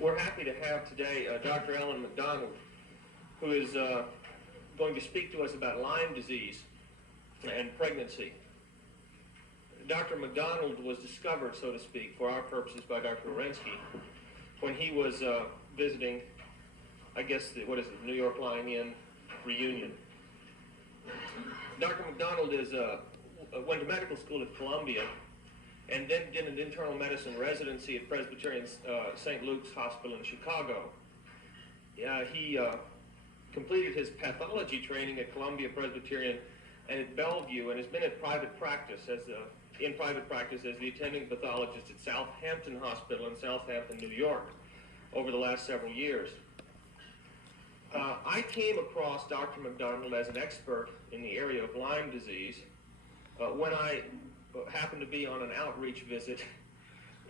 We're happy to have today Dr. Ellen McDonald, who is going to speak to us about Lyme disease and pregnancy. Dr. McDonald was discovered, so to speak, for our purposes by Dr. Orensky when he was visiting, I guess, the New York Lyme Inn reunion. Dr. McDonald went to medical school at Columbia and then did an internal medicine residency at Presbyterian St. Luke's Hospital in Chicago. He completed his pathology training at Columbia Presbyterian and at Bellevue, and has been in private practice as the attending pathologist at Southampton Hospital in Southampton, New York, over the last several years. I came across Dr. McDonald as an expert in the area of Lyme disease when I happened to be on an outreach visit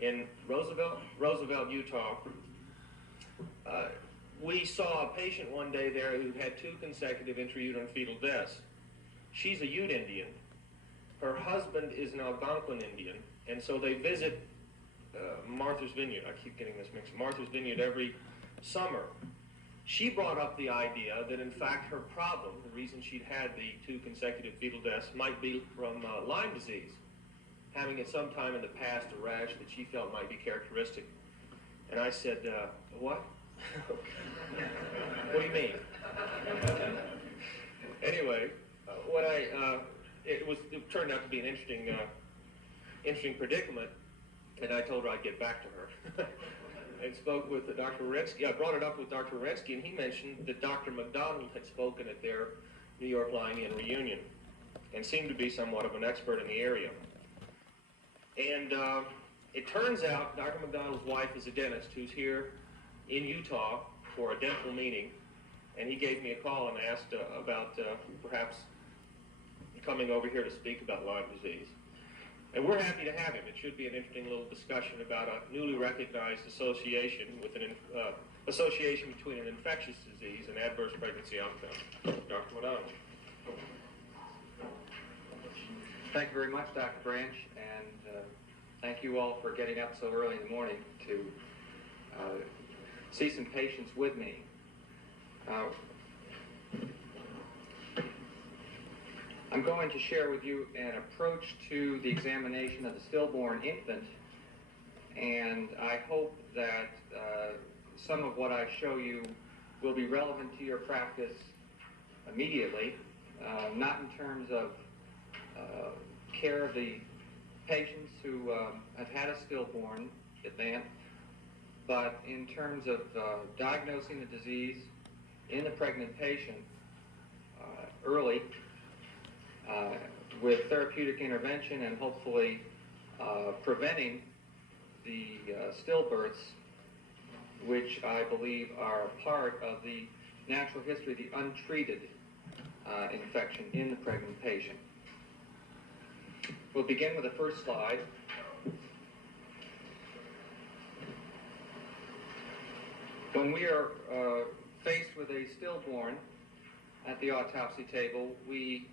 in Roosevelt, Utah. We saw a patient one day there who had 2 consecutive intrauterine fetal deaths. She's a Ute Indian. Her husband is an Algonquin Indian, and so they visit Martha's Vineyard. I keep getting this mixed. Martha's Vineyard every summer. She brought up the idea that, in fact, her problem, the reason she'd had the 2 consecutive fetal deaths, might be from Lyme disease, having at some time in the past a rash that she felt might be characteristic. And I said, what? What do you mean? Anyway, it turned out to be an interesting predicament, and I told her I'd get back to her. And spoke with Dr. Orensky. I brought it up with Dr. Orensky, and he mentioned that Dr. McDonald had spoken at their New York Lyme Inn reunion and seemed to be somewhat of an expert in the area. And it turns out Dr. McDonald's wife is a dentist who's here in Utah for a dental meeting, and he gave me a call and asked about perhaps coming over here to speak about Lyme disease. And we're happy to have him. It should be an interesting little discussion about a newly recognized association with association between an infectious disease and adverse pregnancy outcome. Dr. McDonald. Thank you very much, Dr. Branch, and thank you all for getting up so early in the morning to see some patients with me. I'm going to share with you an approach to the examination of the stillborn infant, and I hope that some of what I show you will be relevant to your practice immediately, not in terms of care of the patients who have had a stillborn event, but in terms of diagnosing the disease in the pregnant patient early, with therapeutic intervention and hopefully preventing the stillbirths, which I believe are a part of the natural history of the untreated infection in the pregnant patient. We'll begin with the first slide. When we are faced with a stillborn at the autopsy table, we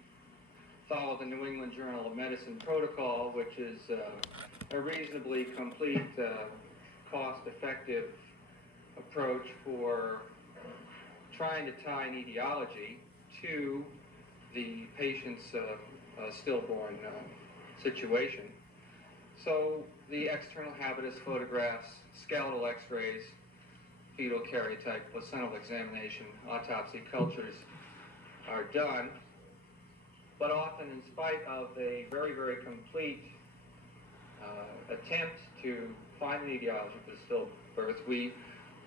follow the New England Journal of Medicine protocol, which is a reasonably complete, cost-effective approach for trying to tie an etiology to the patient's stillborn situation. So the external habitus photographs, skeletal x-rays, fetal karyotype, placental examination, autopsy cultures are done. But often, in spite of a very, very complete attempt to find an etiology for the stillbirth, we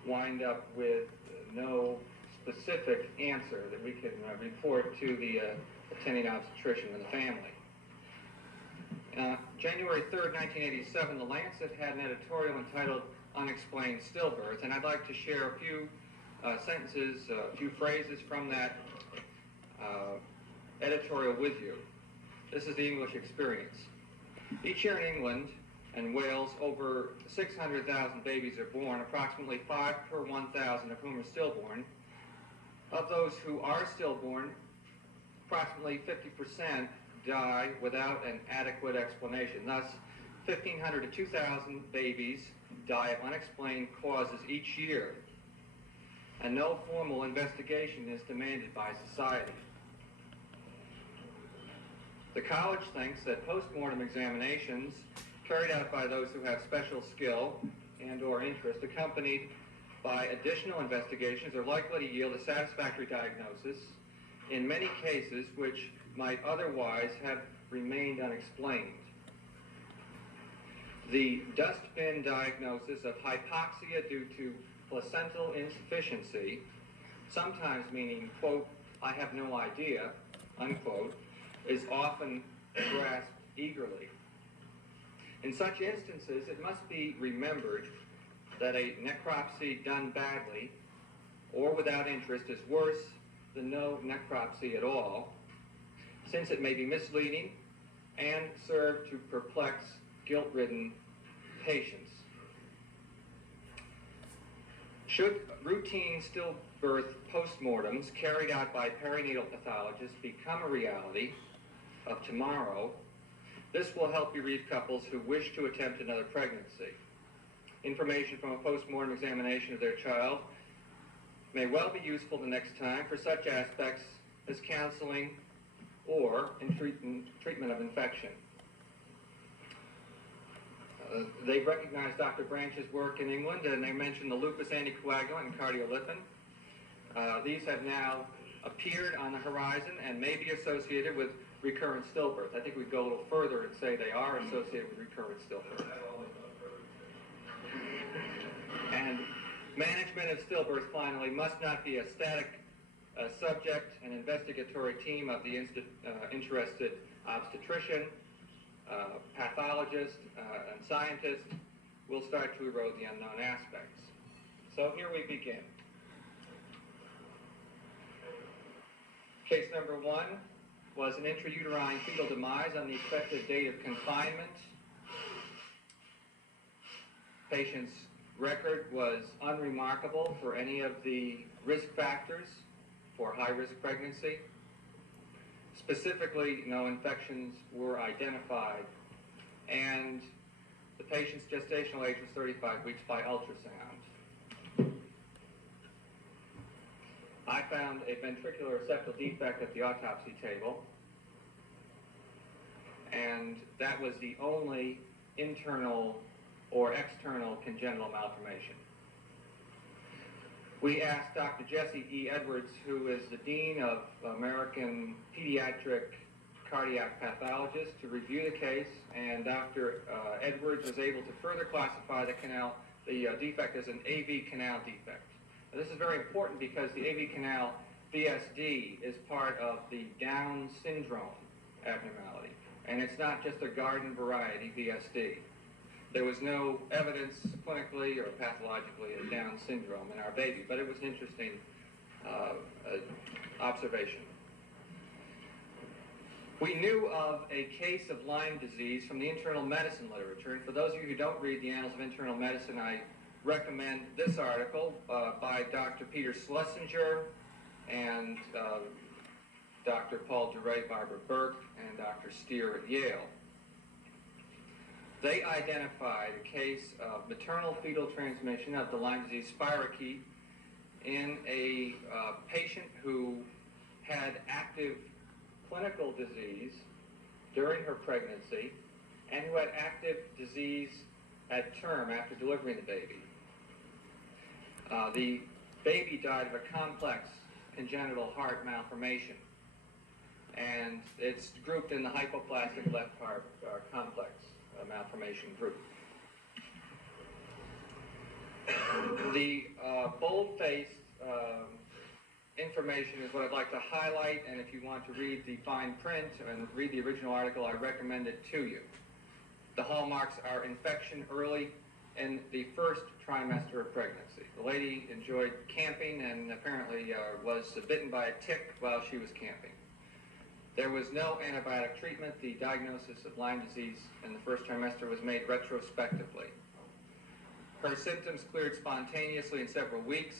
wind up with no specific answer that we can report to the attending obstetrician and the family. January 3rd, 1987, The Lancet had an editorial entitled Unexplained Stillbirth, and I'd like to share a few sentences, a few phrases from that editorial with you. This is the English experience. Each year in England and Wales, over 600,000 babies are born, approximately 5 per 1,000 of whom are stillborn. Of those who are stillborn, approximately 50% die without an adequate explanation. Thus, 1,500 to 2,000 babies die of unexplained causes each year, and no formal investigation is demanded by society. The college thinks that post-mortem examinations carried out by those who have special skill and or interest, accompanied by additional investigations, are likely to yield a satisfactory diagnosis in many cases which might otherwise have remained unexplained. The dustbin diagnosis of hypoxia due to placental insufficiency, sometimes meaning, quote, "I have no idea," unquote, is often grasped eagerly. In such instances, it must be remembered that a necropsy done badly or without interest is worse than no necropsy at all, since it may be misleading and serve to perplex guilt-ridden patients. Should routine stillbirth postmortems carried out by perinatal pathologists become a reality of tomorrow, this will help bereaved couples who wish to attempt another pregnancy. Information from a postmortem examination of their child may well be useful the next time for such aspects as counseling or in treatment of infection. They recognize Dr. Branch's work in England, and they mentioned the lupus anticoagulant and cardiolipin. These have now appeared on the horizon and may be associated with recurrent stillbirth. I think we'd go a little further and say they are associated with recurrent stillbirth. And management of stillbirth, finally, must not be a static subject. An investigatory team of the interested obstetrician, pathologist, and scientist will start to erode the unknown aspects. So here we begin. Case number 1 was an intrauterine fetal demise on the expected date of confinement. Patient's record was unremarkable for any of the risk factors for high-risk pregnancy. Specifically, no infections were identified, and the patient's gestational age was 35 weeks by ultrasound. I found a ventricular septal defect at the autopsy table, and that was the only internal or external congenital malformation. We asked Dr. Jesse E. Edwards, who is the Dean of American Pediatric Cardiac Pathologists, to review the case, and Dr. Edwards was able to further classify the defect as an AV canal defect. Now, this is very important because the AV canal VSD is part of the Down syndrome abnormality, and it's not just a garden variety VSD. There was no evidence clinically or pathologically of Down syndrome in our baby, but it was an interesting observation. We knew of a case of Lyme disease from the internal medicine literature, and for those of you who don't read the Annals of Internal Medicine, I recommend this article by Dr. Peter Schlesinger and Dr. Paul DeRay, Barbara Burke, and Dr. Steer at Yale. They identified a case of maternal fetal transmission of the Lyme disease spirochete in a patient who had active clinical disease during her pregnancy and who had active disease at term after delivering the baby. The baby died of a complex congenital heart malformation, and it's grouped in the hypoplastic left heart complex malformation group. The bold-faced information is what I'd like to highlight, and if you want to read the fine print and read the original article, I recommend it to you. The hallmarks are infection early in the first trimester of pregnancy. The lady enjoyed camping and apparently was bitten by a tick while she was camping. There was no antibiotic treatment. The diagnosis of Lyme disease in the first trimester was made retrospectively. Her symptoms cleared spontaneously in several weeks,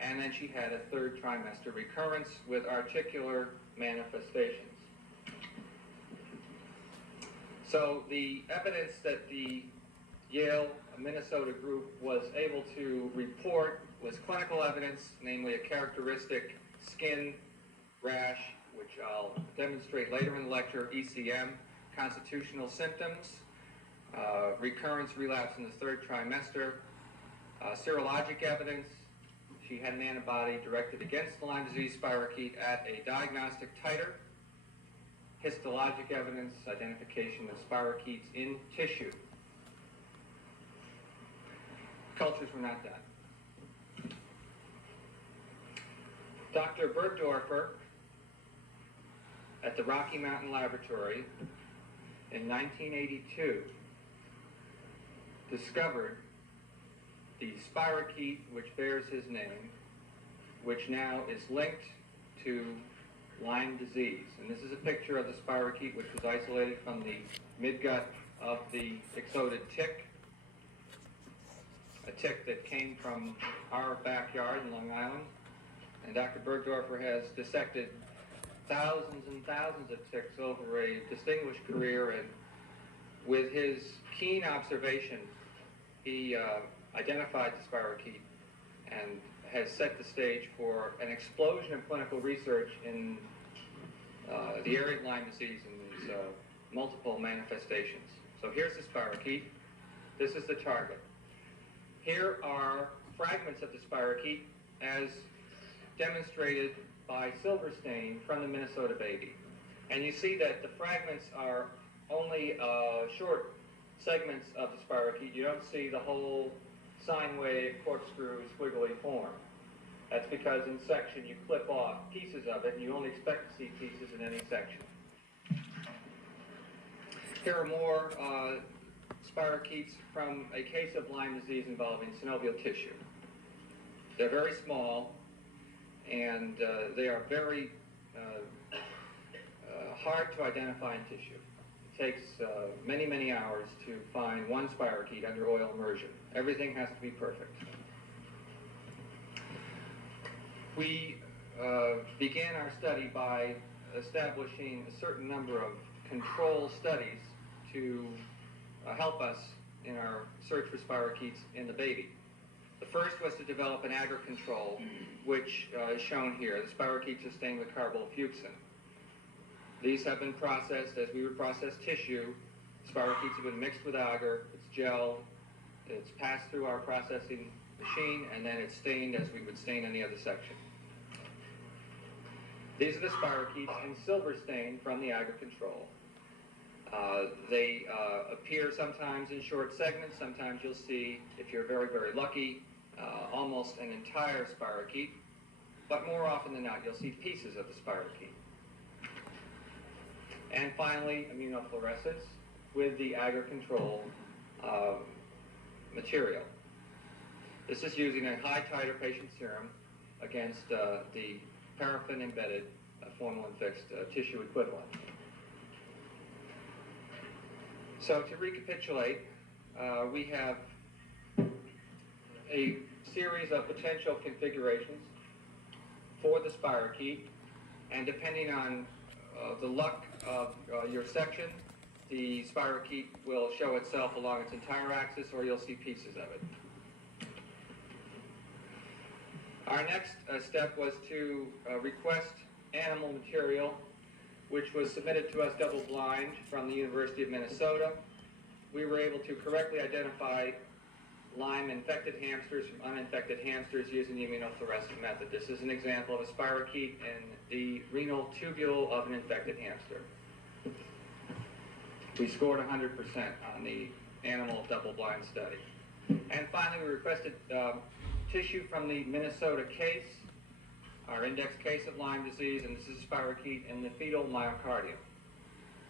and then she had a third trimester recurrence with articular manifestations. So the evidence that the Yale, Minnesota group was able to report was clinical evidence, namely a characteristic skin rash, which I'll demonstrate later in the lecture, ECM, constitutional symptoms, recurrence, relapse in the third trimester, serologic evidence. She had an antibody directed against the Lyme disease spirochete at a diagnostic titer, histologic evidence, identification of spirochetes in tissue. Cultures were not done. Dr. Burgdorferi at the Rocky Mountain Laboratory in 1982 discovered the spirochete which bears his name, which now is linked to Lyme disease. And this is a picture of the spirochete which was isolated from the midgut of the exoded tick, a tick that came from our backyard in Long Island. And Dr. Burgdorferi has dissected thousands and thousands of ticks over a distinguished career, and with his keen observation, he identified the spirochete and has set the stage for an explosion of clinical research in the area of Lyme disease and its multiple manifestations. So here's the spirochete. This is the target. Here are fragments of the spirochete as demonstrated by silver stain from the Minnesota baby. And you see that the fragments are only short segments of the spirochete. You don't see the whole sine wave, corkscrew, squiggly form. That's because in section you clip off pieces of it, and you only expect to see pieces in any section. Here are more spirochetes from a case of Lyme disease involving synovial tissue. They're very small, and they are very hard to identify in tissue. It takes many, many hours to find one spirochete under oil immersion. Everything has to be perfect. We began our study by establishing a certain number of control studies to help us in our search for spirochetes in the baby. The first was to develop an agar control, which is shown here. The spirochetes are stained with carbofuchsin. These have been processed as we would process tissue. Spirochetes have been mixed with agar, it's gel, it's passed through our processing machine, and then it's stained as we would stain any other section. These are the spirochetes in silver stain from the agar control. They appear sometimes in short segments. Sometimes you'll see, if you're very, very lucky, almost an entire spirochete. But more often than not, you'll see pieces of the spirochete. And finally, immunofluorescence with the agar control material. This is using a high titer patient serum against the paraffin-embedded formalin-fixed tissue equivalent. So to recapitulate, we have a series of potential configurations for the spirochete, and depending on the luck of your section, the spirochete will show itself along its entire axis, or you'll see pieces of it. Our next step was to request animal material, which was submitted to us double-blind from the University of Minnesota. We were able to correctly identify Lyme-infected hamsters from uninfected hamsters using the immunofluorescent method. This is an example of a spirochete in the renal tubule of an infected hamster. We scored 100% on the animal double-blind study. And finally, we requested tissue from the Minnesota case, our index case of Lyme disease, and this is a spirochete in the fetal myocardium.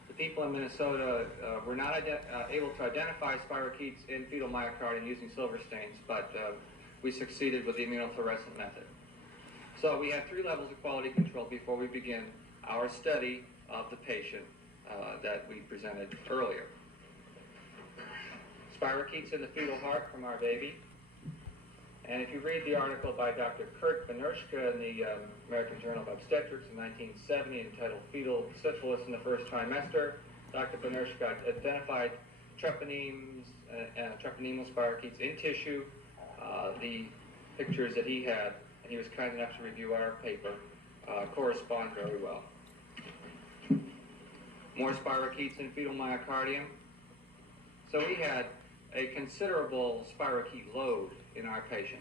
The people in Minnesota were not able to identify spirochetes in fetal myocardium using silver stains, but we succeeded with the immunofluorescent method. So we have 3 levels of quality control before we begin our study of the patient that we presented earlier. Spirochetes in the fetal heart from our baby. And if you read the article by Dr. Kurt Benershka in the American Journal of Obstetrics in 1970 entitled Fetal Syphilis in the First Trimester, Dr. Benershka identified treponemal spirochetes in tissue. The pictures that he had, and he was kind enough to review our paper, correspond very well. More spirochetes in fetal myocardium. So we had a considerable spirochete load in our patient.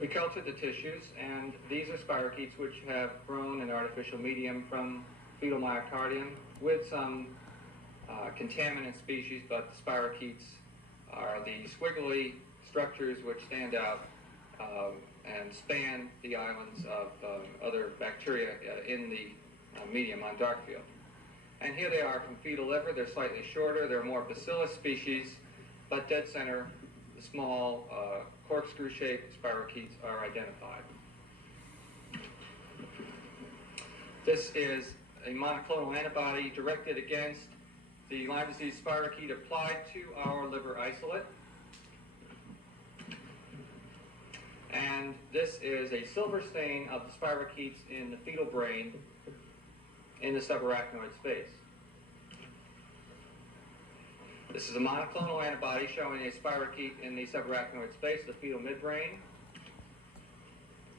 We cultured the tissues, and these are spirochetes which have grown in artificial medium from fetal myocardium with some contaminant species, but the spirochetes are the squiggly structures which stand out and span the islands of other bacteria in the medium on dark field. And here they are from fetal liver. They're slightly shorter. They're more bacillus species, but dead center, the small corkscrew-shaped spirochetes are identified. This is a monoclonal antibody directed against the Lyme disease spirochete applied to our liver isolate. And this is a silver stain of the spirochetes in the fetal brain in the subarachnoid space. This is a monoclonal antibody showing a spirochete in the subarachnoid space, the fetal midbrain,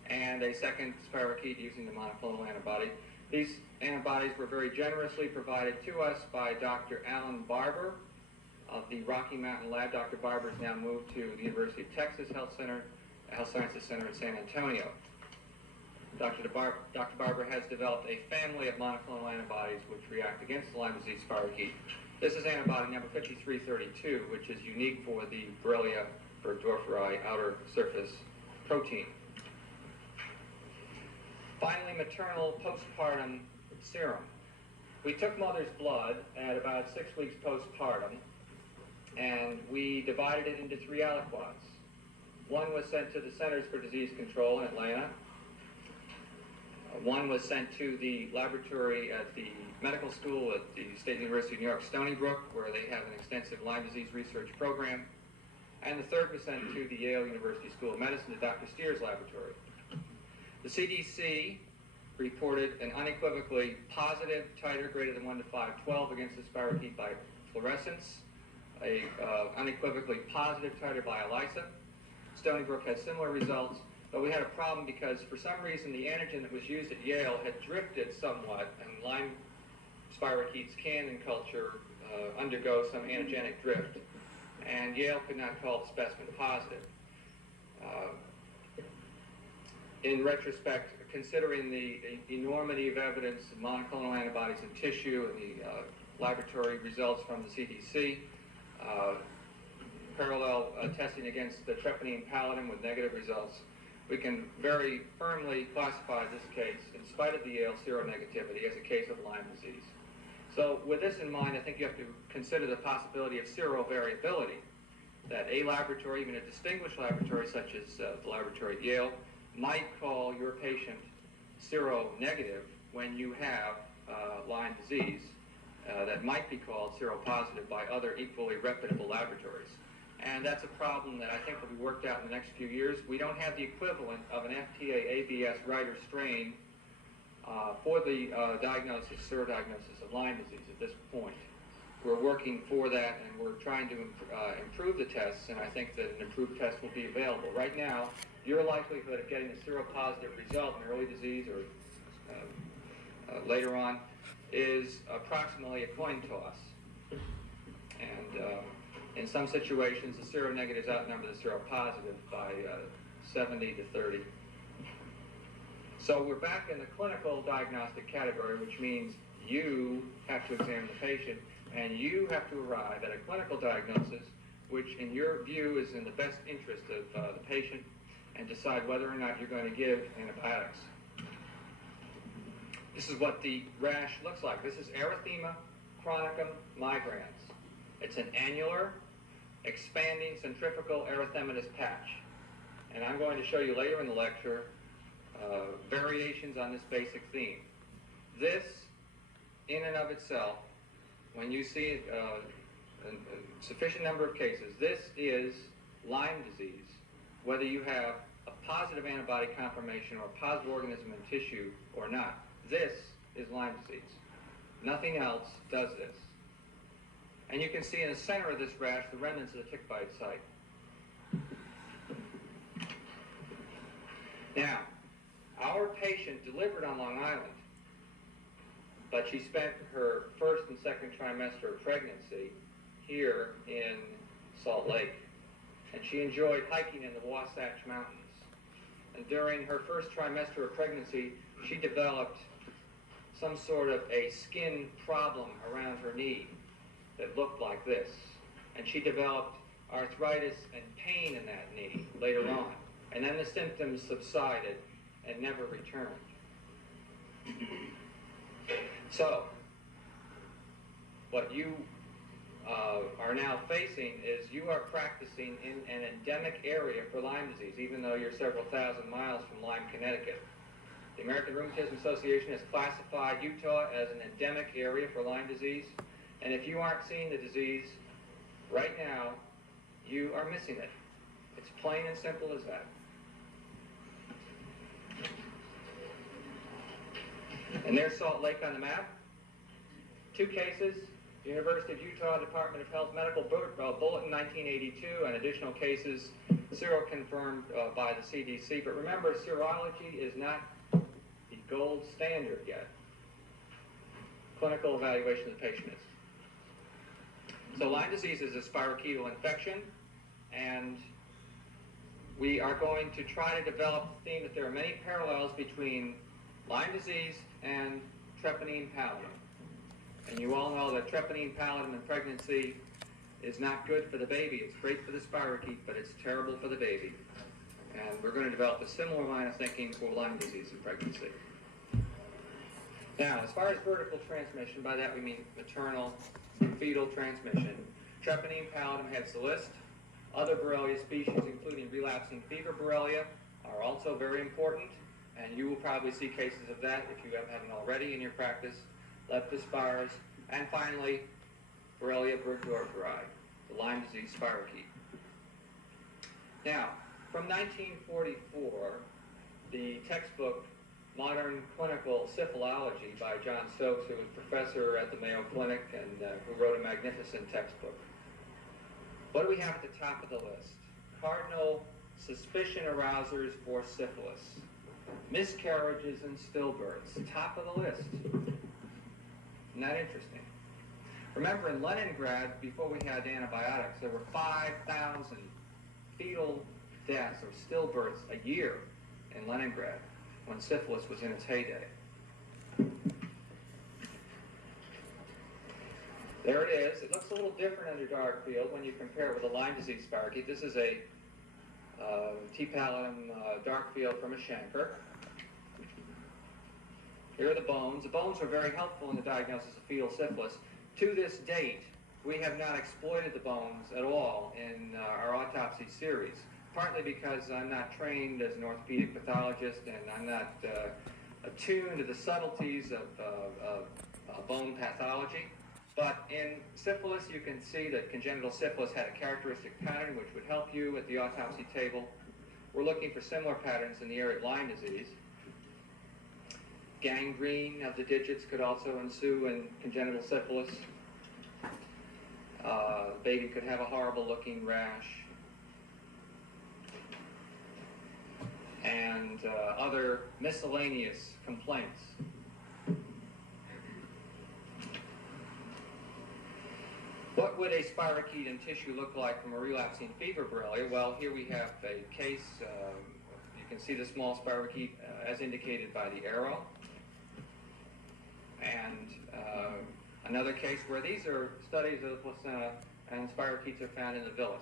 and a second spirochete using the monoclonal antibody. These antibodies were very generously provided to us by Dr. Alan Barber of the Rocky Mountain Lab. Dr. Barber has now moved to the University of Texas Health Sciences Center in San Antonio. Dr. Barber has developed a family of monoclonal antibodies which react against the Lyme disease spirochete. This is antibody number 5332, which is unique for the Borrelia burgdorferi outer surface protein. Finally, maternal postpartum serum. We took mother's blood at about 6 weeks postpartum, and we divided it into 3 aliquots. One was sent to the Centers for Disease Control in Atlanta. One was sent to the laboratory at the medical school at the State University of New York, Stony Brook, where they have an extensive Lyme disease research program. And the third was sent to the Yale University School of Medicine, to Dr. Steer's laboratory. The CDC reported an unequivocally positive titer greater than 1 to 512 against the spirochete by fluorescence, a unequivocally positive titer by ELISA. Stony Brook had similar results, but we had a problem because for some reason the antigen that was used at Yale had drifted somewhat, and Lyme spirochetes can in culture undergo some antigenic drift, and Yale could not call the specimen positive. In retrospect, considering the enormity of evidence of monoclonal antibodies in tissue and the laboratory results from the CDC, parallel testing against the treponeme pallidum with negative results, we can very firmly classify this case, in spite of the Yale seronegativity, as a case of Lyme disease. So with this in mind, I think you have to consider the possibility of serovariability, that a laboratory, even a distinguished laboratory such as the laboratory at Yale, might call your patient seronegative when you have Lyme disease that might be called seropositive by other equally reputable laboratories. And that's a problem that I think will be worked out in the next few years. We don't have the equivalent of an FDA ABS Reiter strain for the serodiagnosis of Lyme disease at this point. We're working for that, and we're trying to improve the tests, and I think that an improved test will be available. Right now, your likelihood of getting a seropositive result in early disease or later on is approximately a coin toss. And in some situations, the seronegatives outnumber the seropositive by 70 to 30. So we're back in the clinical diagnostic category, which means you have to examine the patient, and you have to arrive at a clinical diagnosis which, in your view, is in the best interest of the patient, and decide whether or not you're going to give antibiotics. This is what the rash looks like. This is Erythema, chronicum, migrans. It's an annular, expanding centrifugal erythematous patch. And I'm going to show you later in the lecture variations on this basic theme. This, in and of itself, when you see a sufficient number of cases, this is Lyme disease, whether you have a positive antibody conformation or a positive organism in tissue or not. This is Lyme disease. Nothing else does this. And you can see in the center of this rash the remnants of the tick bite site. Now, our patient delivered on Long Island, but she spent her first and second trimester of pregnancy here in Salt Lake. And she enjoyed hiking in the Wasatch Mountains. And during her first trimester of pregnancy, she developed some sort of a skin problem around her knee that looked like this. And she developed arthritis and pain in that knee later on. And then the symptoms subsided and never returned. So, what you are now facing is you are practicing in an endemic area for Lyme disease, even though you're several thousand miles from Lyme, Connecticut. The American Rheumatism Association has classified Utah as an endemic area for Lyme disease, and if you aren't seeing the disease right now, you are missing it. It's plain and simple as that. And there's Salt Lake on the map. 2 cases, University of Utah Department of Health Medical Bulletin 1982, and additional cases sero-confirmed by the CDC. But remember, serology is not the gold standard yet. Clinical evaluation of the patient is. So Lyme disease is a spirochetal infection, and we are going to try to develop the theme that there are many parallels between Lyme disease and treponeme pallidum. And you all know that treponeme pallidum in pregnancy is not good for the baby. It's great for the spirochete, but it's terrible for the baby. And we're going to develop a similar line of thinking for Lyme disease in pregnancy. Now, as far as vertical transmission, by that we mean maternal fetal transmission, treponeme pallidum heads the list. Other Borrelia species, including relapsing fever Borrelia, are also very important. And you will probably see cases of that if you haven't already in your practice. Leptospirus, and finally, Borrelia burgdorferi, the Lyme disease spirochete. Now, from 1944, the textbook Modern Clinical Syphilology by John Stokes, who was professor at the Mayo Clinic and who wrote a magnificent textbook. What do we have at the top of the list? Cardinal suspicion arousers for syphilis. Miscarriages and stillbirths, top of the list. Isn't that interesting? Remember, in Leningrad, before we had antibiotics, there were 5,000 fetal deaths or stillbirths a year in Leningrad when syphilis was in its heyday. There it is. It looks a little different under dark field when you compare it with a Lyme disease spirochete. This is a T. pallidum dark field from a chancre. Here are the bones. The bones are very helpful in the diagnosis of fetal syphilis. To this date, we have not exploited the bones at all in our autopsy series, partly because I'm not trained as an orthopedic pathologist and I'm not attuned to the subtleties of bone pathology. But in syphilis, you can see that congenital syphilis had a characteristic pattern which would help you at the autopsy table. We're looking for similar patterns in the area of Lyme disease. Gangrene of the digits could also ensue in congenital syphilis. Baby could have a horrible looking rash. And other miscellaneous complaints. What would a spirochete in tissue look like from a relapsing fever Borrelia? Well, here we have a case. You can see the small spirochete as indicated by the arrow. And another case where these are studies of the placenta and spirochetes are found in the villus.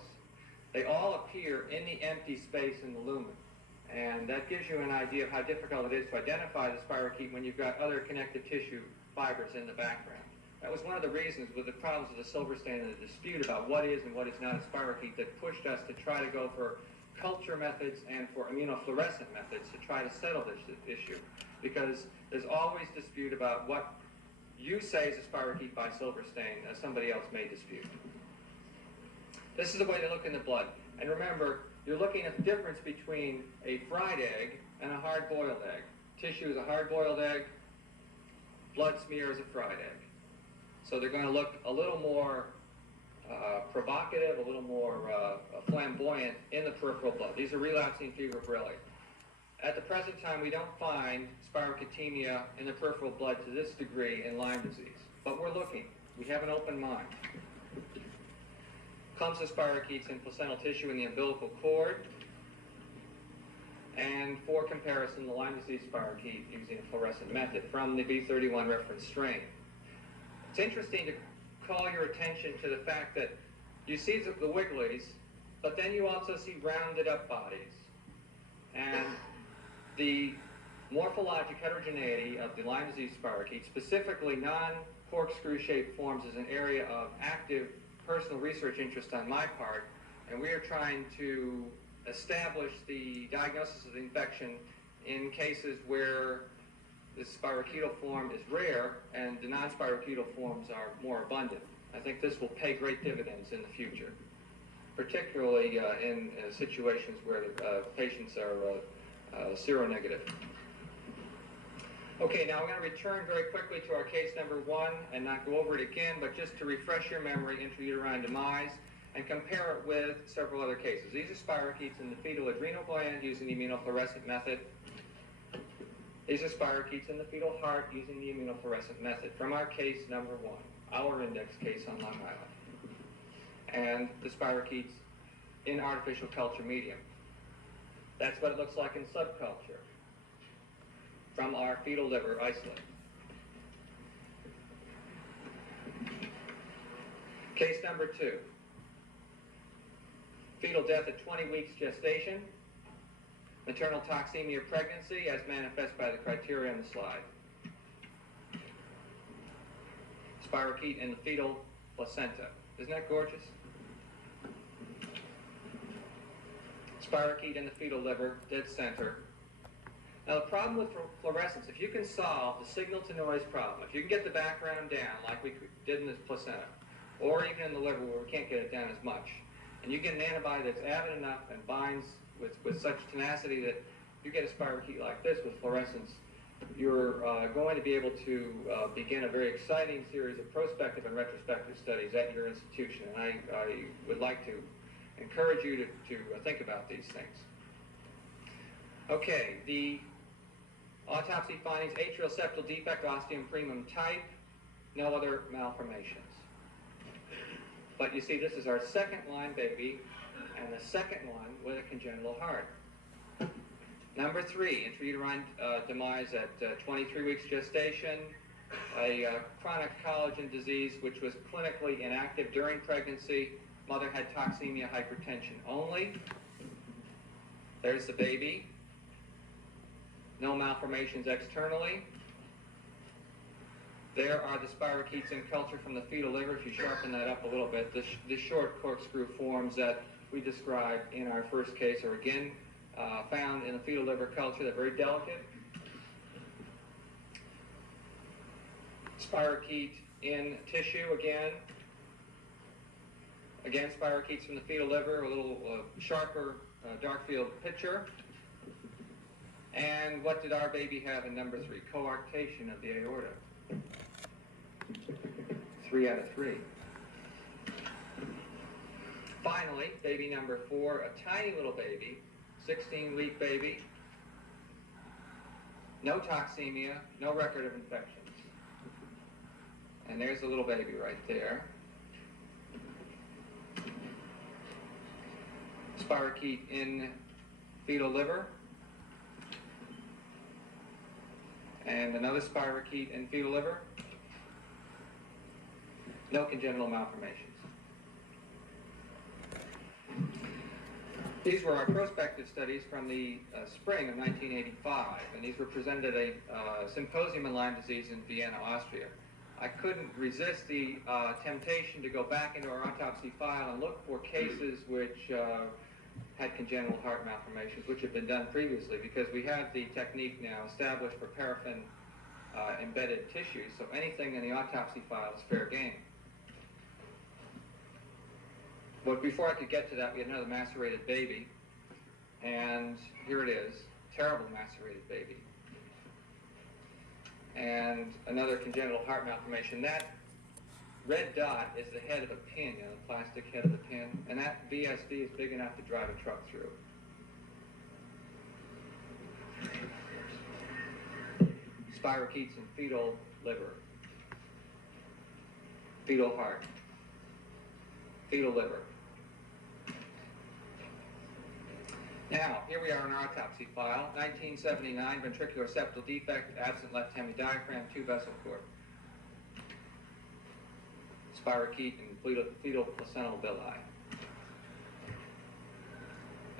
They all appear in the empty space in the lumen. And that gives you an idea of how difficult it is to identify the spirochete when you've got other connective tissue fibers in the background. That was one of the reasons with the problems of the silver stain and the dispute about what is and what is not a spirochete that pushed us to try to go for culture methods and for immunofluorescent methods to try to settle this issue. Because there's always dispute about what you say is a spirochete by silver stain as somebody else may dispute. This is the way they look in the blood. And remember, you're looking at the difference between a fried egg and a hard-boiled egg. Tissue is a hard-boiled egg, blood smear is a fried egg. So they're going to look a little more provocative, a little more flamboyant in the peripheral blood. These are relapsing fever Borrelia. At the present time, we don't find spirochetemia in the peripheral blood to this degree in Lyme disease, but we're looking. We have an open mind. Clumps of spirochetes in placental tissue in the umbilical cord, and for comparison, the Lyme disease spirochete using a fluorescent method from the B31 reference strain. It's interesting to call your attention to the fact that you see the wigglies, but then you also see rounded up bodies. And the morphologic heterogeneity of the Lyme disease spirochete, specifically non-corkscrew shaped forms, is an area of active personal research interest on my part, and we are trying to establish the diagnosis of the infection in cases where the spirochetal form is rare and the non-spirochetal forms are more abundant. I think this will pay great dividends in the future, particularly in situations where patients are seronegative. Okay, now we're going to return very quickly to our case number 1 and not go over it again, but just to refresh your memory, intrauterine demise, and compare it with several other cases. These are spirochetes in the fetal adrenal gland using the immunofluorescent method. These are spirochetes in the fetal heart using the immunofluorescent method from our case number 1, our index case on Long Island. And the spirochetes in artificial culture medium. That's what it looks like in subculture from our fetal liver isolate. Case number 2. Fetal death at 20 weeks gestation. Maternal toxemia of pregnancy as manifest by the criteria on the slide. Spirochete in the fetal placenta. Isn't that gorgeous? Spirochete in the fetal liver, dead center. Now the problem with fluorescence, if you can solve the signal to noise problem, if you can get the background down like we did in this placenta, or even in the liver where we can't get it down as much, and you get an antibody that's avid enough and binds with such tenacity that you get a spirochete like this with fluorescence, you're going to be able to begin a very exciting series of prospective and retrospective studies at your institution. And I would like to encourage you to think about these things. Okay, the autopsy findings: atrial septal defect, ostium primum type, no other malformations. But you see, this is our second Lyme baby, and the second one with a congenital heart. Number 3, intrauterine demise at 23 weeks gestation, a chronic collagen disease which was clinically inactive during pregnancy. Mother had toxemia, hypertension only. There's the baby. No malformations externally. There are the spirochetes in culture from the fetal liver. If you sharpen that up a little bit, the short corkscrew forms that we described in our first case are again found in the fetal liver culture. They're very delicate. Spirochete in tissue again. Again, spirochetes from the fetal liver, a little sharper dark field picture. And what did our baby have in number 3? Coarctation of the aorta. 3 out of 3. Finally, baby number 4, a tiny little baby, 16-week baby. No toxemia, no record of infections. And there's the little baby right there. Spirochete in fetal liver. And another spirochete in fetal liver. No congenital malformations. These were our prospective studies from the spring of 1985, and these were presented at a symposium on Lyme disease in Vienna, Austria. I couldn't resist the temptation to go back into our autopsy file and look for cases which had congenital heart malformations, which had been done previously, because we have the technique now established for paraffin embedded tissues, so anything in the autopsy file is fair game. But before I could get to that, we had another macerated baby, and here it is, terrible macerated baby. And another congenital heart malformation. That red dot is the head of a pin, you know, the plastic head of the pin, and that VSD is big enough to drive a truck through. Spirochetes in fetal liver, fetal heart, fetal liver. Now, here we are in our autopsy file, 1979, ventricular septal defect, absent left hemidiaphragm, 2-vessel cord. Spirochete and fetal placental villi.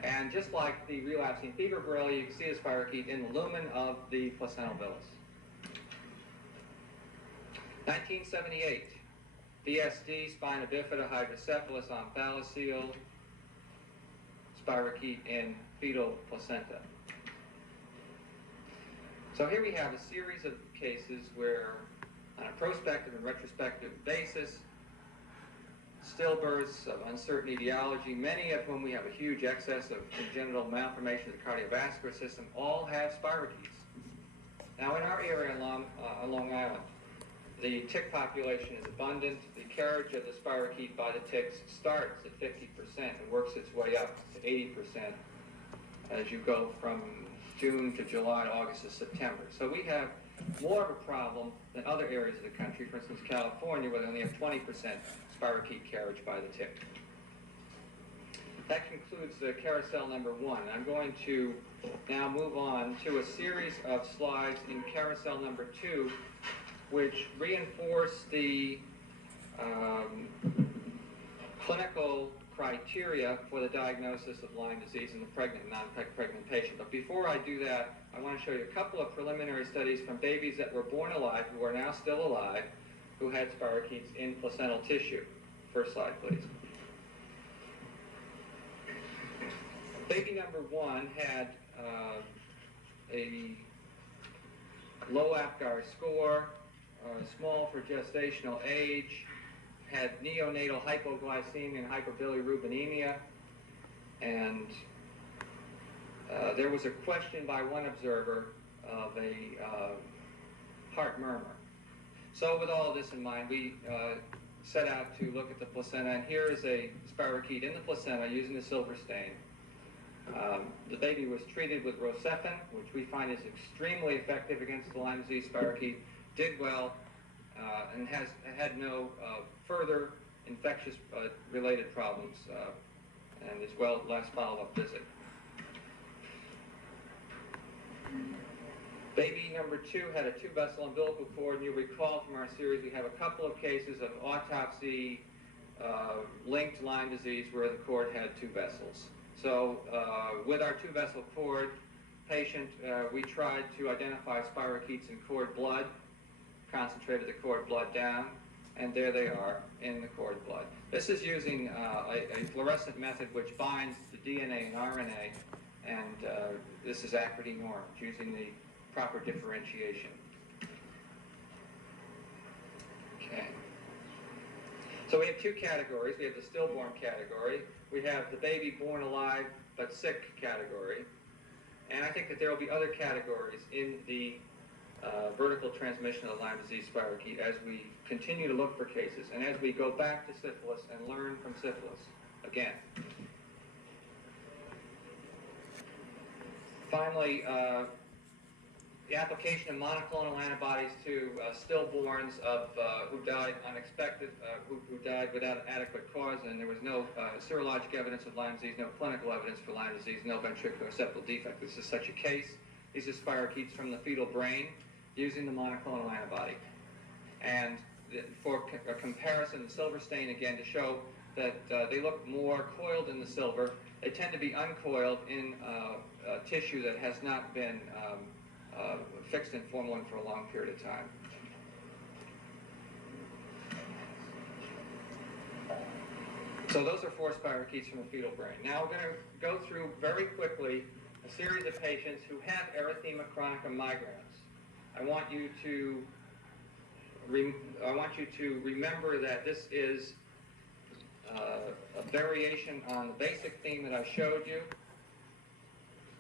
And just like the relapsing fever Borrelia, you can see the spirochete in the lumen of the placental villus. 1978, VSD, spina bifida, hydrocephalus on thalocele, spirochete in fetal placenta. So here we have a series of cases where, on a prospective and retrospective basis, stillbirths of uncertain etiology, many of whom we have a huge excess of congenital malformation of the cardiovascular system, all have spirochetes. Now, in our area on Long Island, the tick population is abundant. The carriage of the spirochete by the ticks starts at 50% and works its way up to 80% as you go from June to July, August to September. So we have more of a problem than other areas of the country, for instance California, where they only have 20% spirochete carriage by the tick. That concludes the carousel number 1. I'm going to now move on to a series of slides in carousel number 2, which reinforce the clinical criteria for the diagnosis of Lyme disease in the pregnant and non-pregnant patient. But before I do that, I want to show you a couple of preliminary studies from babies that were born alive, who are now still alive, who had spirochetes in placental tissue. First slide, please. Baby number 1 had a low APGAR score, small for gestational age, had neonatal hypoglycemia and hyperbilirubinemia, and there was a question by one observer of a heart murmur. So with all of this in mind, we set out to look at the placenta, and here is a spirochete in the placenta using the silver stain. The baby was treated with Rocephin, which we find is extremely effective against the Lyme disease spirochete, did well, and has had no further infectious related problems, and is well at last follow-up visit. Baby number 2 had a 2-vessel umbilical cord, and you'll recall from our series we have a couple of cases of autopsy linked Lyme disease where the cord had 2 vessels. So with our 2-vessel cord patient, we tried to identify spirochetes in cord blood, concentrated the cord blood down, and there they are in the cord blood. This is using a fluorescent method which binds the DNA and RNA, and this is acridine orange, using the proper differentiation. Okay. So we have 2 categories. We have the stillborn category. We have the baby born alive but sick category. And I think that there will be other categories in the vertical transmission of Lyme disease spirochete as we continue to look for cases and as we go back to syphilis and learn from syphilis again. Finally, the application of monoclonal antibodies to stillborns who died unexpected, who died without adequate cause, and there was no serologic evidence of Lyme disease, no clinical evidence for Lyme disease, no ventricular septal defect. This is such a case. These are spirochetes from the fetal brain using the monoclonal antibody. And for a comparison, the silver stain, again, to show that they look more coiled in the silver. They tend to be uncoiled in tissue that has not been fixed in formalin for a long period of time. So those are 4 spirochetes from the fetal brain. Now we're going to go through very quickly a series of patients who have Erythema chronicum migrans. I want you to remember that this is a variation on the basic theme that I showed you.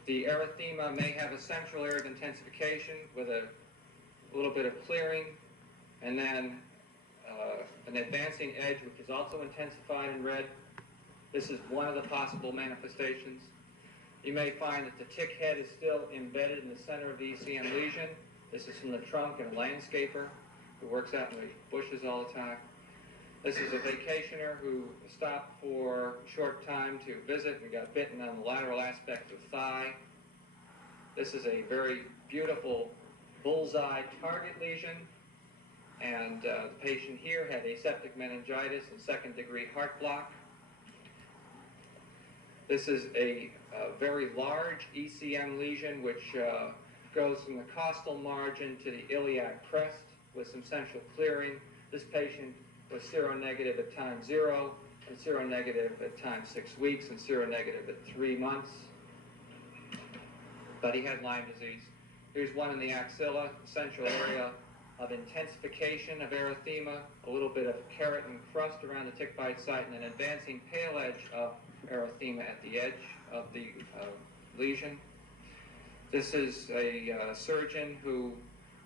The erythema may have a central area of intensification with a little bit of clearing, and then an advancing edge, which is also intensified in red. This is one of the possible manifestations. You may find that the tick head is still embedded in the center of the ECM lesion. This is from the trunk and a landscaper who works out in the bushes all the time. This is a vacationer who stopped for a short time to visit and got bitten on the lateral aspect of the thigh. This is a very beautiful bullseye target lesion, and the patient here had aseptic meningitis and second-degree heart block. This is a very large ECM lesion which goes from the costal margin to the iliac crest with some central clearing. This patient was seronegative at time 0, and seronegative at time 6 weeks, and seronegative at 3 months. But he had Lyme disease. Here's one in the axilla, central area of intensification of erythema, a little bit of keratin crust around the tick bite site, and an advancing pale edge of erythema at the edge of the lesion. This is a surgeon who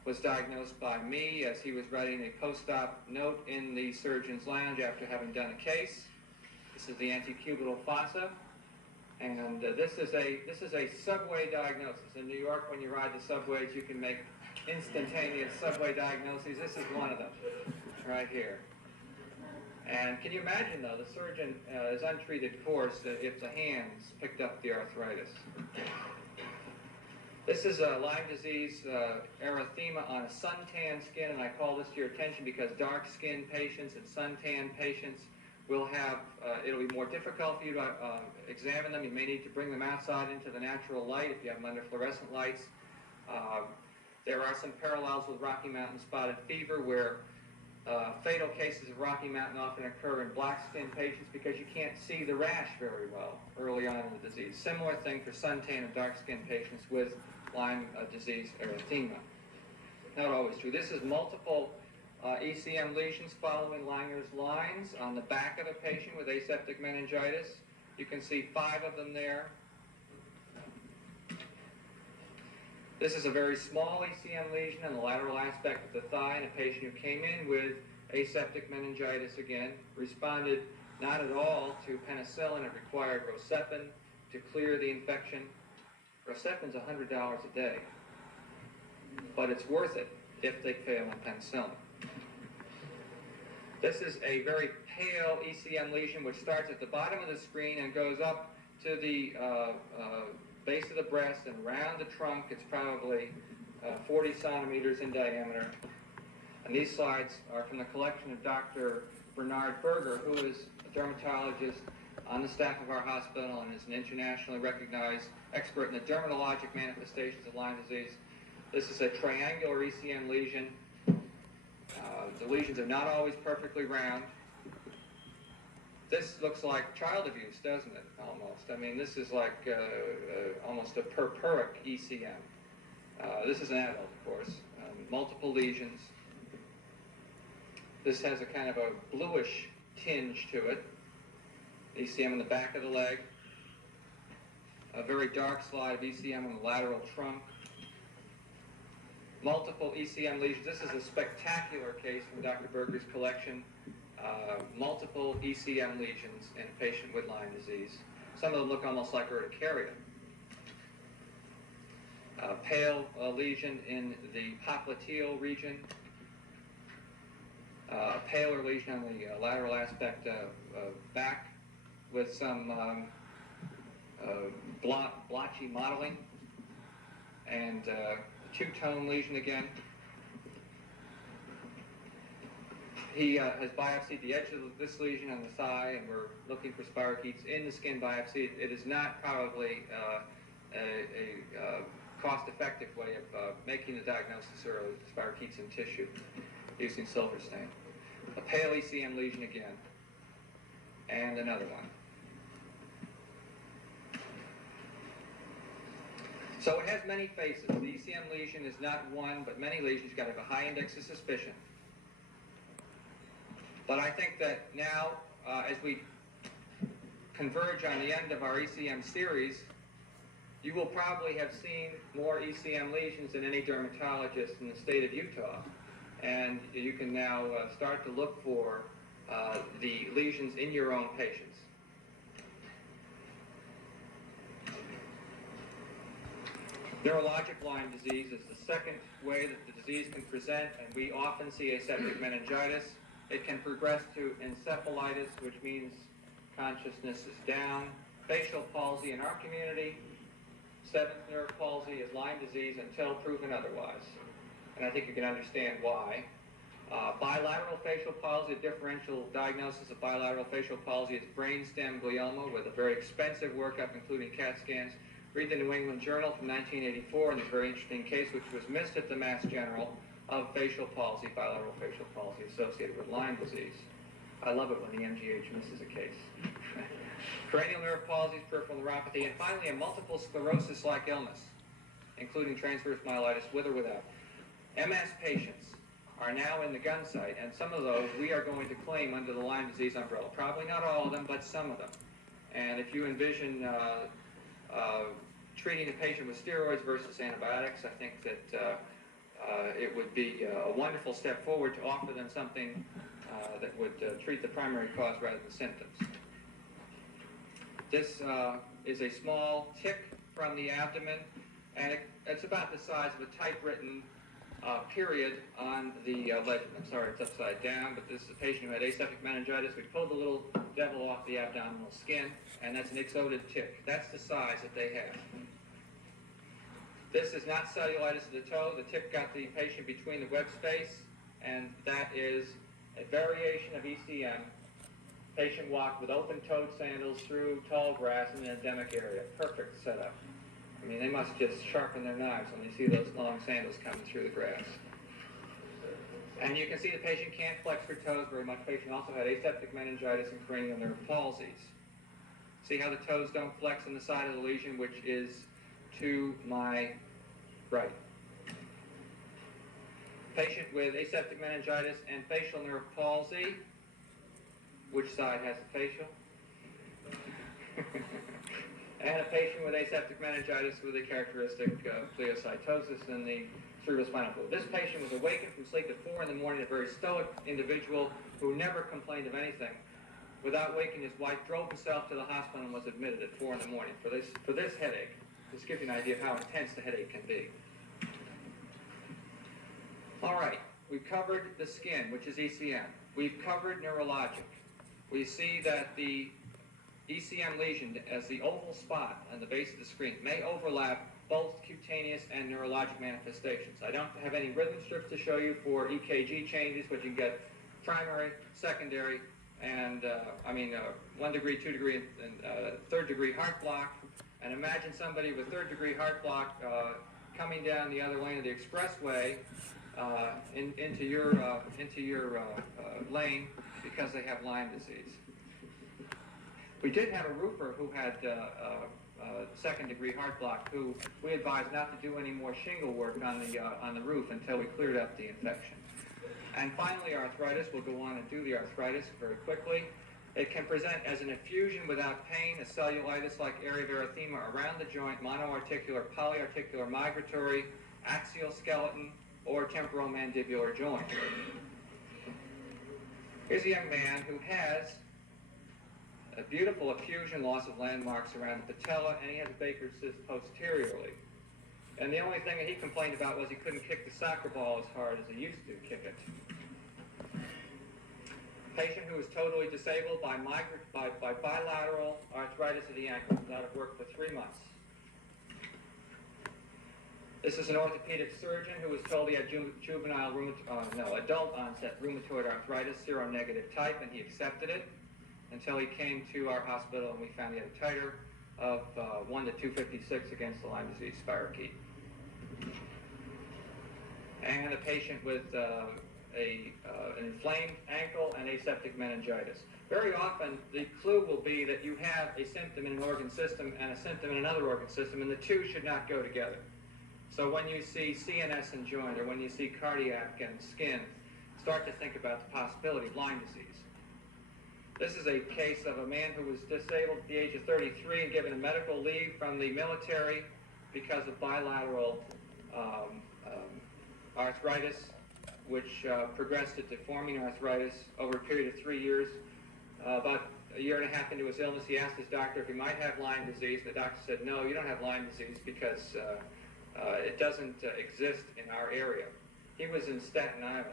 was diagnosed by me as he was writing a post-op note in the surgeon's lounge after having done a case. This is the antecubital fossa, and this is a subway diagnosis. In New York, when you ride the subways, you can make instantaneous subway diagnoses. This is one of them, right here. And can you imagine, though, the surgeon is untreated course if the hands picked up the arthritis. This is a Lyme disease erythema on a suntan skin, and I call this to your attention because dark-skinned patients and suntan patients will have, it'll be more difficult for you to examine them. You may need to bring them outside into the natural light if you have them under fluorescent lights. There are some parallels with Rocky Mountain spotted fever where fatal cases of Rocky Mountain often occur in black-skinned patients because you can't see the rash very well early on in the disease. Similar thing for suntan and dark-skinned patients with Lyme disease erythema. Not always true. This is multiple ECM lesions following Langer's lines on the back of the patient with aseptic meningitis. You can see 5 of them there. This is a very small ECM lesion on the lateral aspect of the thigh in a patient who came in with aseptic meningitis again, responded not at all to penicillin. It required Rocephin to clear the infection. Rocephin's $100 a day, but it's worth it if they fail on penicillin. This is a very pale ECM lesion which starts at the bottom of the screen and goes up to the base of the breast and around the trunk. It's probably 40 centimeters in diameter. And these slides are from the collection of Dr. Bernard Berger, who is a dermatologist on the staff of our hospital and is an internationally recognized expert in the dermatologic manifestations of Lyme disease. This is a triangular ECM lesion. The lesions are not always perfectly round. This looks like child abuse, doesn't it, almost? I mean, this is like almost a purpuric ECM. This is an adult, of course. Multiple lesions. This has a kind of a bluish tinge to it. ECM on the back of the leg. A very dark slide of ECM on the lateral trunk. Multiple ECM lesions. This is a spectacular case from Dr. Berger's collection. Multiple ECM lesions in a patient with Lyme disease. Some of them look almost like urticaria. Pale lesion in the popliteal region. Paler lesion on the lateral aspect back with some blotchy modeling. And two-tone lesion again. He has biopsied the edge of this lesion on the thigh, and we're looking for spirochetes in the skin biopsy. It is not probably a cost-effective way of making the diagnosis early, spirochetes in tissue, using silver stain. A pale ECM lesion again, and another one. So it has many faces. The ECM lesion is not one, but many lesions. You've got to have a high index of suspicion. But I think that now, as we converge on the end of our ECM series, you will probably have seen more ECM lesions than any dermatologist in the state of Utah. and you can now start to look for the lesions in your own patients. Neurologic Lyme disease is the second way that the disease can present, and we often see aseptic meningitis. It can progress to encephalitis, which means consciousness is down. Facial palsy in our community, seventh nerve palsy is Lyme disease until proven otherwise. And I think you can understand why. Bilateral facial palsy, a differential diagnosis of bilateral facial palsy is brainstem glioma with a very expensive workup, including CAT scans. Read the New England Journal from 1984 and a very interesting case which was missed at the Mass General of facial palsy, bilateral facial palsy associated with Lyme disease. I love it when the MGH misses a case. Cranial nerve palsy, peripheral neuropathy, and finally a multiple sclerosis-like illness, including transverse myelitis with or without. MS patients are now in the gun sight, and some of those we are going to claim under the Lyme disease umbrella. Probably not all of them, but some of them. And if you envision treating a patient with steroids versus antibiotics, I think that it would be a wonderful step forward to offer them something that would treat the primary cause rather than symptoms. This is a small tick from the abdomen, and it's about the size of a typewritten period on the legend. I'm sorry, it's upside down, but this is a patient who had aseptic meningitis. We pulled the little devil off the abdominal skin, and that's an ixodid tick. That's the size that they have. This is not cellulitis of the toe. The tick got the patient between the web space, and that is a variation of ECM. Patient walked with open-toed sandals through tall grass in an endemic area. Perfect setup. I mean, they must just sharpen their knives when they see those long sandals coming through the grass. And you can see the patient can't flex her toes very much. The patient also had aseptic meningitis and cranial nerve palsies. See how the toes don't flex in the side of the lesion, which is to my right. Patient with aseptic meningitis and facial nerve palsy. Which side has the facial? And a patient with aseptic meningitis with a characteristic pleocytosis in the cerebrospinal fluid. This patient was awakened from sleep at 4 in the morning, a very stoic individual who never complained of anything. Without waking, his wife drove himself to the hospital and was admitted at 4 in the morning for this headache. Just give you an idea of how intense the headache can be. All right, we've covered the skin, which is ECM. We've covered neurologic. We see that the ECM lesion, as the oval spot on the base of the screen, may overlap both cutaneous and neurologic manifestations. I don't have any rhythm strips to show you for EKG changes, but you can get primary, secondary, and 1 degree, 2 degree, and third degree heart block. And imagine somebody with third degree heart block coming down the other lane of the expressway into your lane because they have Lyme disease. We did have a roofer who had second degree heart block who we advised not to do any more shingle work on the roof until we cleared up the infection. And finally, arthritis. We'll go on and do the arthritis very quickly. It can present as an effusion without pain, a cellulitis like area of erythema around the joint, monoarticular, polyarticular, migratory, axial skeleton, or temporomandibular joint. Here's a young man who has a beautiful effusion, loss of landmarks around the patella, and he has a Baker's cyst posteriorly. And the only thing that he complained about was he couldn't kick the soccer ball as hard as he used to kick it. Patient who was totally disabled by bilateral arthritis of the ankle, was out of work for 3 months. This is an orthopedic surgeon who was told he had adult onset rheumatoid arthritis, seronegative type, and he accepted it until he came to our hospital and we found he had a titer of 1 to 256 against the Lyme disease spirochete. And a patient with an inflamed ankle and aseptic meningitis. Very often, the clue will be that you have a symptom in an organ system and a symptom in another organ system, and the two should not go together. So when you see CNS and joint, or when you see cardiac and skin, start to think about the possibility of Lyme disease. This is a case of a man who was disabled at the age of 33 and given a medical leave from the military because of bilateral arthritis which progressed to deforming arthritis over a period of 3 years. About a year and a half into his illness, he asked his doctor if he might have Lyme disease. The doctor said, no, you don't have Lyme disease because it doesn't exist in our area. He was in Staten Island.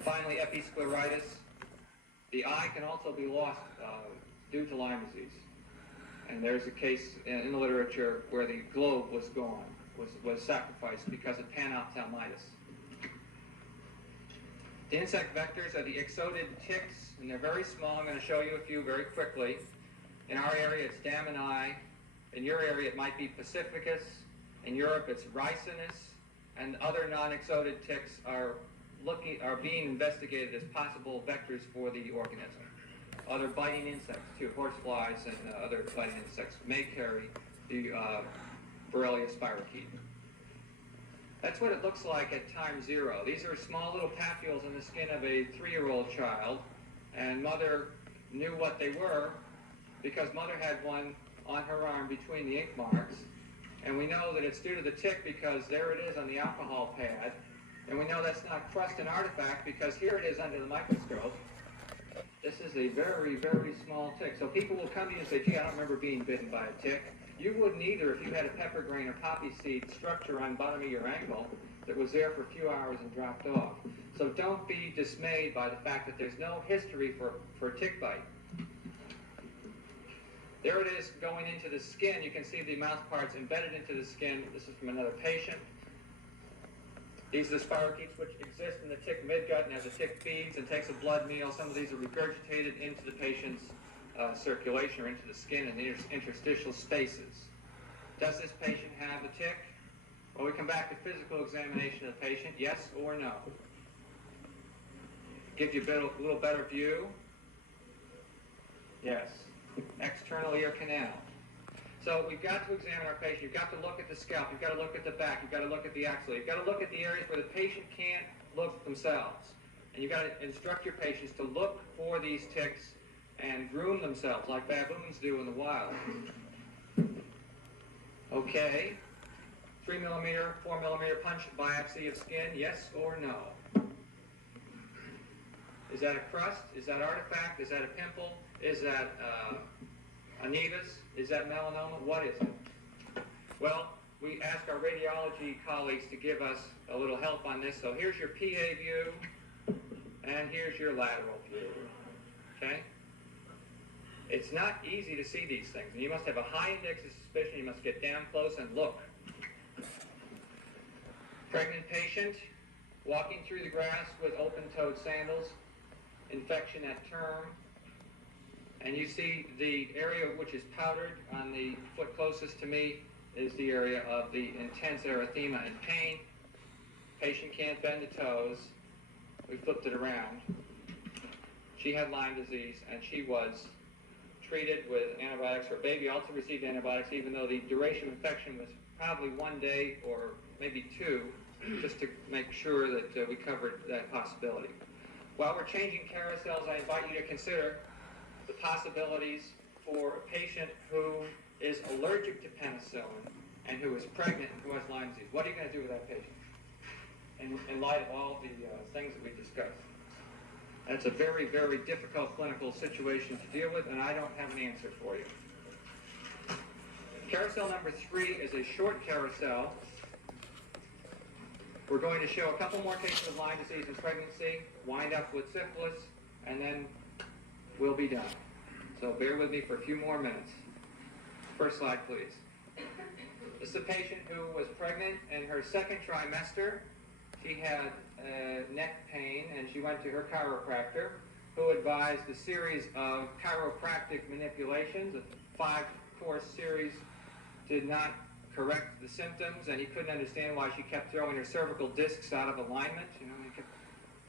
Finally, episcleritis. The eye can also be lost due to Lyme disease. And there's a case in the literature where the globe was gone, was sacrificed because of panophthalmitis. The insect vectors are the exodid ticks, and they're very small. I'm going to show you a few very quickly. In our area, it's Damini. In your area, it might be Pacificus. In Europe, it's Ricinus. And other non-exodid ticks are being investigated as possible vectors for the organism. Other biting insects, too, horseflies and other biting insects may carry the Borrelia spirochete. That's what it looks like at time 0. These are small little papules in the skin of a 3-year-old child, and mother knew what they were because mother had one on her arm between the ink marks, and we know that it's due to the tick because there it is on the alcohol pad, and we know that's not crust and artifact because here it is under the microscope. This is a very, very small tick. So people will come to you and say, gee, I don't remember being bitten by a tick. You wouldn't either if you had a pepper grain or poppy seed structure on the bottom of your ankle that was there for a few hours and dropped off. So don't be dismayed by the fact that there's no history for tick bite. There it is going into the skin. You can see the mouth parts embedded into the skin. This is from another patient. These are the spirochetes which exist in the tick midgut, and as the tick feeds and takes a blood meal, some of these are regurgitated into the patient's circulation or into the skin and the interstitial spaces. Does this patient have a tick? Well, we come back to physical examination of the patient, yes or no. Give you a little better view. Yes. External ear canal. So we've got to examine our patient. You've got to look at the scalp. You've got to look at the back. You've got to look at the axilla. You've got to look at the areas where the patient can't look themselves. And you've got to instruct your patients to look for these ticks and groom themselves like baboons do in the wild. Okay. 3 millimeter, 4 millimeter punch biopsy of skin, yes or no? Is that a crust? Is that artifact? Is that a pimple? Is that a nevus? Is that melanoma? What is it? Well, we ask our radiology colleagues to give us a little help on this. So here's your PA view, and here's your lateral view. Okay? It's not easy to see these things, and you must have a high index of suspicion. You must get down close and look. Pregnant patient, walking through the grass with open-toed sandals, infection at term, and you see the area which is powdered on the foot closest to me is the area of the intense erythema and pain. Patient can't bend the toes. We flipped it around. She had Lyme disease, and she was treated with antibiotics. Her baby also received antibiotics, even though the duration of infection was probably 1 day or maybe 2, just to make sure that we covered that possibility. While we're changing carousels, I invite you to consider the possibilities for a patient who is allergic to penicillin and who is pregnant and who has Lyme disease. What are you going to do with that patient in light of all the things that we discussed? That's a very, very difficult clinical situation to deal with, and I don't have an answer for you. Carousel number 3 is a short carousel. We're going to show a couple more cases of Lyme disease in pregnancy, wind up with syphilis, and then we'll be done. So bear with me for a few more minutes. First slide, please. This is a patient who was pregnant in her 2nd trimester. She had neck pain, and she went to her chiropractor, who advised a series of chiropractic manipulations. A 5-course series did not correct the symptoms, and he couldn't understand why she kept throwing her cervical discs out of alignment. He kept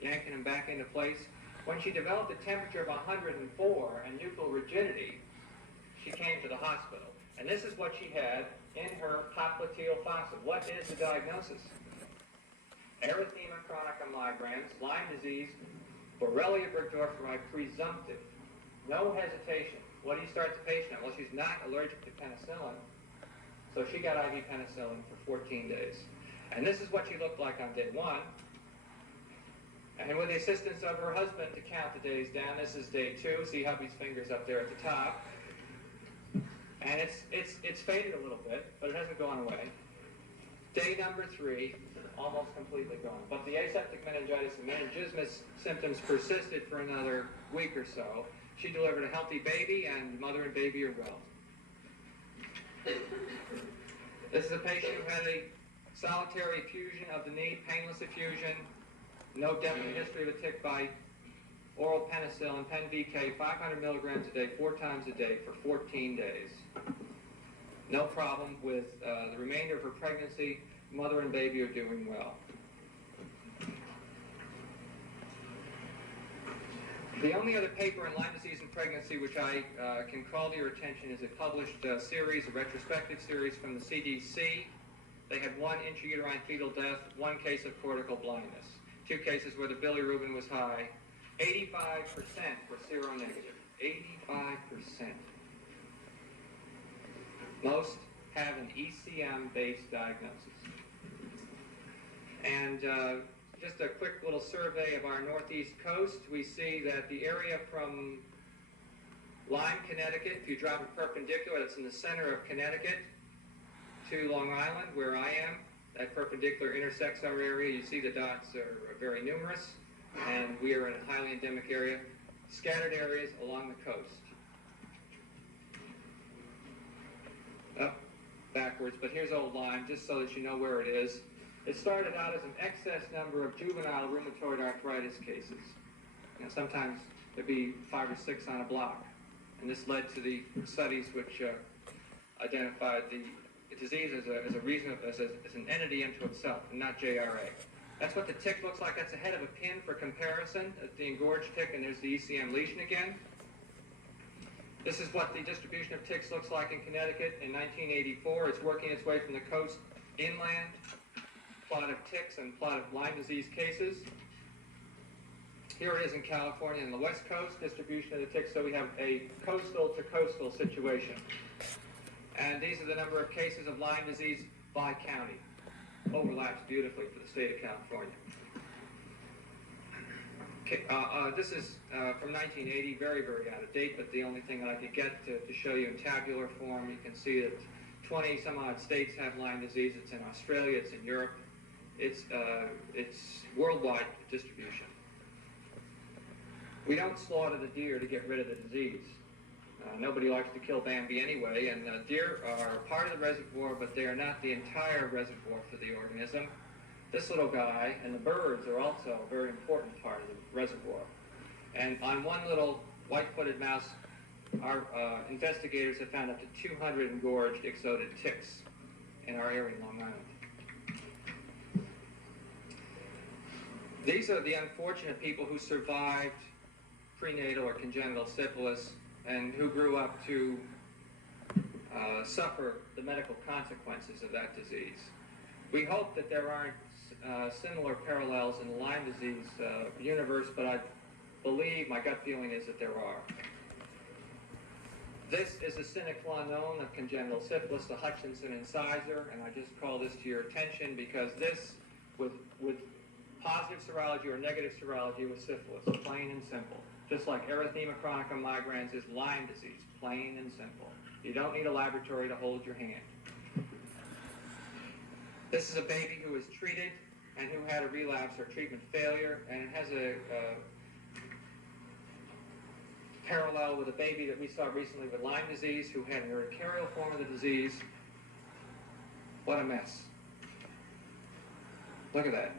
yanking them back into place. When she developed a temperature of 104 and nuchal rigidity, she came to the hospital. And this is what she had in her popliteal fossa. What is the diagnosis? Erythema, chronicum, migrans, Lyme disease, Borrelia burgdorferi, presumptive. No hesitation. What do you start the patient on? Well, she's not allergic to penicillin. So she got IV penicillin for 14 days. And this is what she looked like on day 1. And with the assistance of her husband to count the days down, this is day 2. See hubby's fingers up there at the top. And it's faded a little bit, but it hasn't gone away. Day number 3, almost completely gone. But the aseptic meningitis and meningismus symptoms persisted for another week or so. She delivered a healthy baby, and mother and baby are well. This is a patient who had a solitary effusion of the knee, painless effusion, no definite history of a tick bite, oral penicillin, pen VK, 500 milligrams a day, 4 times a day for 14 days. No problem with the remainder of her pregnancy. Mother and baby are doing well. The only other paper in Lyme disease in pregnancy which I can call to your attention is a published series, a retrospective series from the CDC. They had 1 intrauterine fetal death, 1 case of cortical blindness, 2 cases where the bilirubin was high. 85% were seronegative. 85%. Most have an ECM-based diagnosis. And just a quick little survey of our northeast coast. We see that the area from Lyme, Connecticut, if you drop it perpendicular, that's in the center of Connecticut, to Long Island, where I am. That perpendicular intersects our area. You see the dots are very numerous, and we are in a highly endemic area. Scattered areas along the coast. Up, backwards, but here's old Lyme, just so that you know where it is. It started out as an excess number of juvenile rheumatoid arthritis cases. Now, sometimes there'd be 5 or 6 on a block. And this led to the studies which identified the disease as an entity unto itself, and not JRA. That's what the tick looks like. That's a head of a pin for comparison. That's the engorged tick, and there's the ECM lesion again. This is what the distribution of ticks looks like in Connecticut in 1984. It's working its way from the coast inland. Plot of ticks and plot of Lyme disease cases. Here it is in California on the west coast, distribution of the ticks, so we have a coastal to coastal situation. And these are the number of cases of Lyme disease by county. Overlaps beautifully for the state of California. This is from 1980, very, very out of date, but the only thing that I could get to show you in tabular form, you can see that 20 some odd states have Lyme disease. It's in Australia, it's in Europe. It's worldwide distribution. We don't slaughter the deer to get rid of the disease. Nobody likes to kill Bambi anyway, and deer are part of the reservoir, but they are not the entire reservoir for the organism. This little guy and the birds are also a very important part of the reservoir. And on one little white-footed mouse, our investigators have found up to 200 engorged ixodid ticks in our area in Long Island. These are the unfortunate people who survived prenatal or congenital syphilis and who grew up to suffer the medical consequences of that disease. We hope that there aren't similar parallels in the Lyme disease universe, but I believe, my gut feeling is that there are. This is a sine qua non of congenital syphilis, the Hutchinson incisor, and I just call this to your attention because this, with positive serology or negative serology with syphilis, plain and simple. Just like Erythema, chronicum, migrans is Lyme disease, plain and simple. You don't need a laboratory to hold your hand. This is a baby who was treated and who had a relapse or treatment failure, and it has a parallel with a baby that we saw recently with Lyme disease who had an urticarial form of the disease. What a mess. Look at that.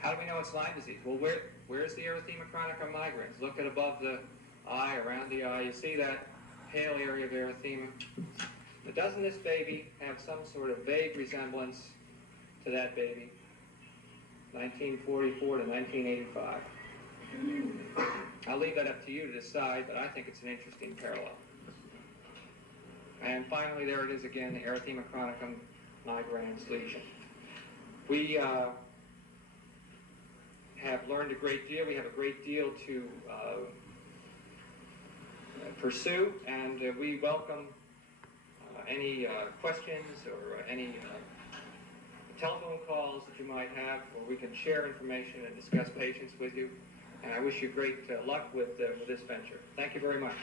How do we know it's Lyme disease? Well, where's the erythema chronicum migrans? Look at above the eye, around the eye. You see that pale area of erythema? But doesn't this baby have some sort of vague resemblance to that baby? 1944 to 1985. I'll leave that up to you to decide, but I think it's an interesting parallel. And finally, there it is again, the erythema chronicum migrans lesion. We have learned a great deal. We have a great deal to pursue, and we welcome any questions or any telephone calls that you might have, where we can share information and discuss patients with you. And I wish you great luck with this venture. Thank you very much.